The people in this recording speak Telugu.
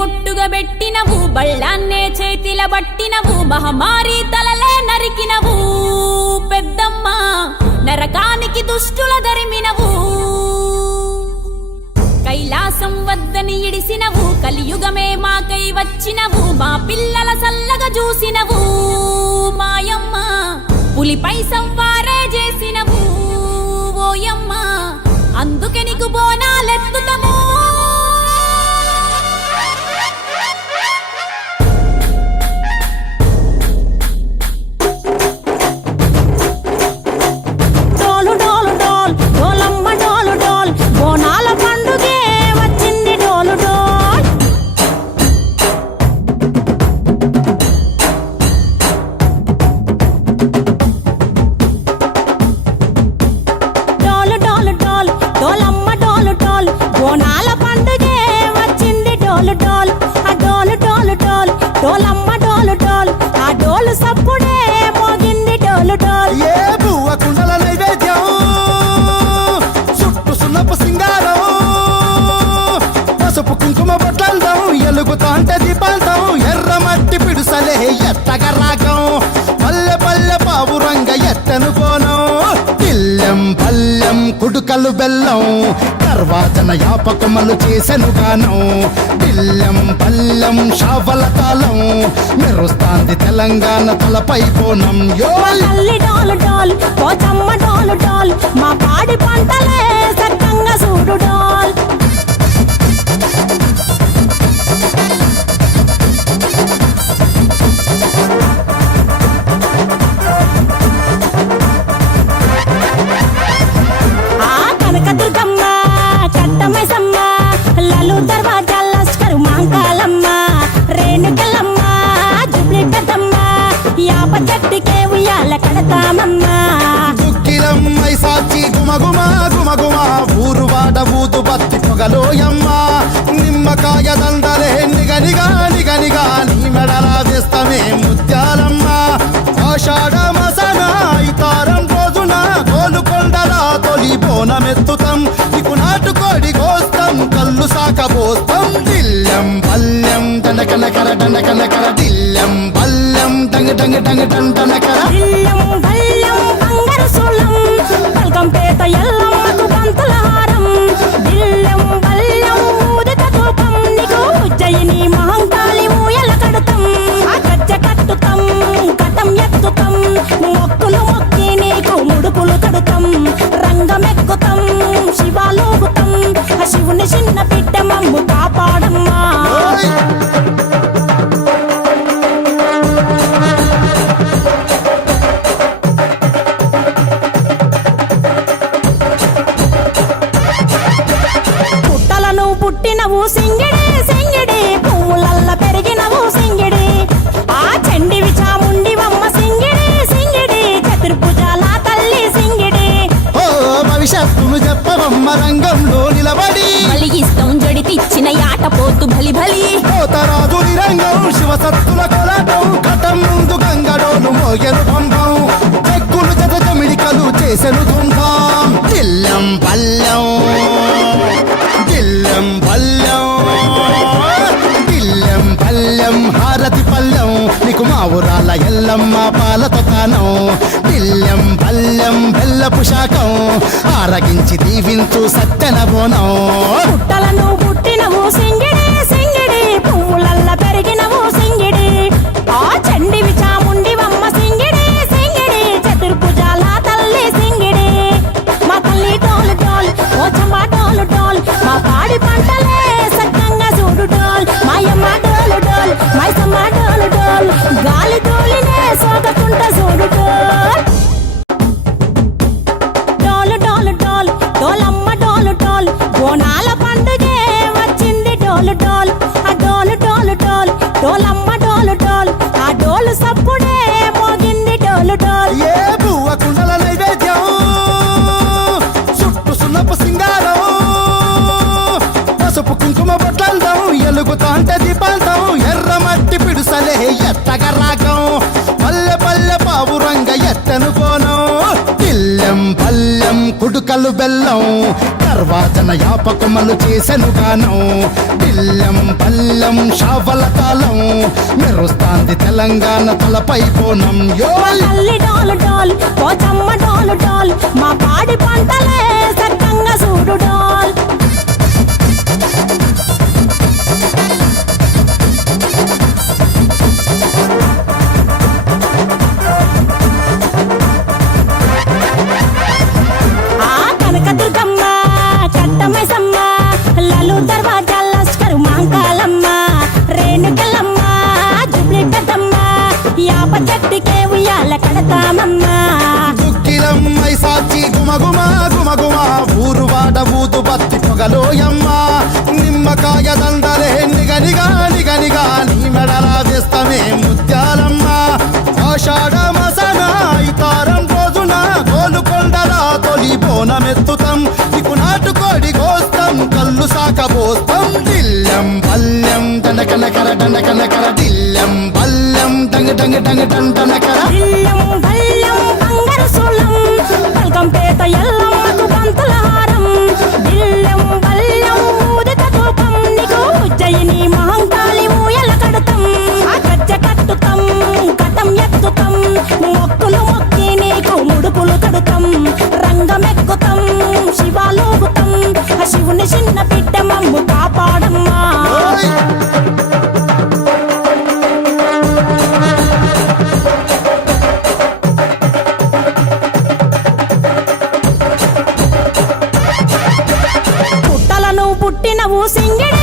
పుట్టుగా పెట్టినవు బళ్ళాన్నే చేతిల బట్టినవు మహమారి తలలే నరికినవు పెద్దమ్మ నరకానికి దుష్టుల దరిమినవు కైలాసం వద్దని ఇడిసినవు కలియుగమే మాకై వచ్చినవు మా పిల్లల సల్లగా చూసినవు మాయమ్మ పులిపై సంవారే చేసినవు ఓయమ్మ అందుకే నీకు బోనాలెత్తుతము కుడుకలు బెల్లం తర్వాతన యాపకమలు చేసెను గానం బిల్లం పల్లం షావల తాళం మెరుస్తాంది తెలంగాణ తలపై బోనం మా పాడి పంటలే సక్కంగా చూడు డాల్ దుక్కిలమ్మై సాచి గుమగుమా గుమగుమా ఊరు వాడ ఊదు బత్తి పొగలోయమ్మ నిమ్మకాయ దండలే నిగనిగా నిగనిగా నీ మెడలా వేస్తమే ముత్యాలమ్మ ఆషాఢ మసన ఇతారం రోజున గోలుకొండలా తొలి బోనమెత్తుతాం నీకు నాటుకోడి కోస్తాం కళ్ళు సాకబోస్తాం దిల్లం పల్లెం దండకనకర దండకనకర దిల్లం పల్లెం డంగ డంగ డంగ డండనకర పేట ఎల్లమ్మకు పంతుల హారం బిల్లం బల్లం ఊదిత ధూపం నీకు ఉజ్జయిని మహంకాళి ఊయల కడుతాం గజ్జ కట్టుతాం కటం ఎత్తుతాం మొక్కులు మొక్కి నీకు ముడుపులు కడుతాం రంగమెక్కుతాం శివాలోగుతాం శివుని చిన్న బిడ్డ మమ్ము కాపాడమ్మా పుట్టినవు సింగిడి సింగిడి పువ్వులల్ల పెరిగినవు సింగిడి ఆ చండివి చాముండివమ్మ సింగిడి సింగిడి చతుర్భుజాల తల్లి సింగిడి ఓ భవిష్యత్తును చెప్పవమ్మ రంగంలో నిలబడి బలిగిస్తాం జడితిచ్చిన యాట పోతు బలి బలి పోతరాజు నిరంగం శివసత్తుల కొలాటం కటం ముందు గంగడోను మోగెను పంపం చెక్కులు జత జమిడికలు చేసెను తుంటాం దిల్లం పల్లెం దిల్లం పల్లెం దిల్లం పల్లెం హారతి పల్లెం నీకు మా ఊరాల ఎల్లమ్మ పాలతో కానం దిల్లం పల్లెం బెల్లపు శాఖం ఆరగించి దీవించు సత్తెన బోనం పుట్టలను పుట్టినవు సింగిడి సింగిడి పువ్వులల్ల పెరిగినవు సింగిడి ఆ చండివి చాముండివమ్మ సింగిడి సింగిడి చతుర్భుజాల తల్లి సింగిడి మా తల్లి డోలు డోల్ ఓ చంబా డోలు డోల్ మా పాడి పంటలే సక్కంగా చూడు డోల్ మాయమ్మ డోలు డోల్ మైసమ్మ డోలు డోల్ గాలి డోలినే సోకకుంట చూడు డోల్ డోలు డోలు డోల్ డోలమ్మ డోలు డోల్ బోనా చుక్కలు బెల్లం తర్వాతన యాపకుమలు చేసెను గానం బిల్లం పల్లెం షావల కాలం మెరుస్తాంది తెలంగాణ తలపై బోనం యో ఓ తల్లి డోలు డోల్ ఓ చమ్మ డోలు డోల్ మా పాడి పంటలే సక్కంగా చూడు డోల్ ఆ కనకదుర్గమ్మ కట్టమైసమ్మ లలు దర్వాజా లస్కరు మాంకాలమ్మ రేణుకలమ్మ జుబ్లి పెద్దమ్మ యాప చెట్టుకే ఉయ్యాల కడతామమ్మ దుక్కిలమ్మై సాచి గుమగుమ గుమగుమ ఊరు వాడ ఊదు బత్తి పొగలోయమ్మ నిమ్మకాయ దండలే నిగనిగా నిగనిగా నీ మెడలా వేస్తమే ముత్యాలమ్మ ఆషాఢ మసన ఇతారం రోజున గోలుకొండల తొలి బోనమెత్తుతాం నీకు నాటుకోడి గోస్తాం కళ్ళు సాకబోస్తాం దిల్లం పల్లెం దండకనకర దండకనకర దిల్లం పల్లెం డంగ డంగ డంగ డండనకర బిల్లం బల్లం బంగారు సోలం బల్గంపేట ఎల్లమ్మకు బంతుల హారం బిల్లం బల్లం ఊదిత ధూపం నీకు ఉజ్జయిని మహంకాళి ఊయల కడతాం ఆ గజ్జ కట్టుతాం కటం ఎత్తుతాం మొక్కులు మొక్కి నీకు ముడుపులు కడుతాం రంగమెక్కుతాం శివాలోగుతాం ఆ శివుని చిన్న బిడ్డ మమ్ము కాపాడమ్మా పుట్టలను పుట్టినవు సింగిడి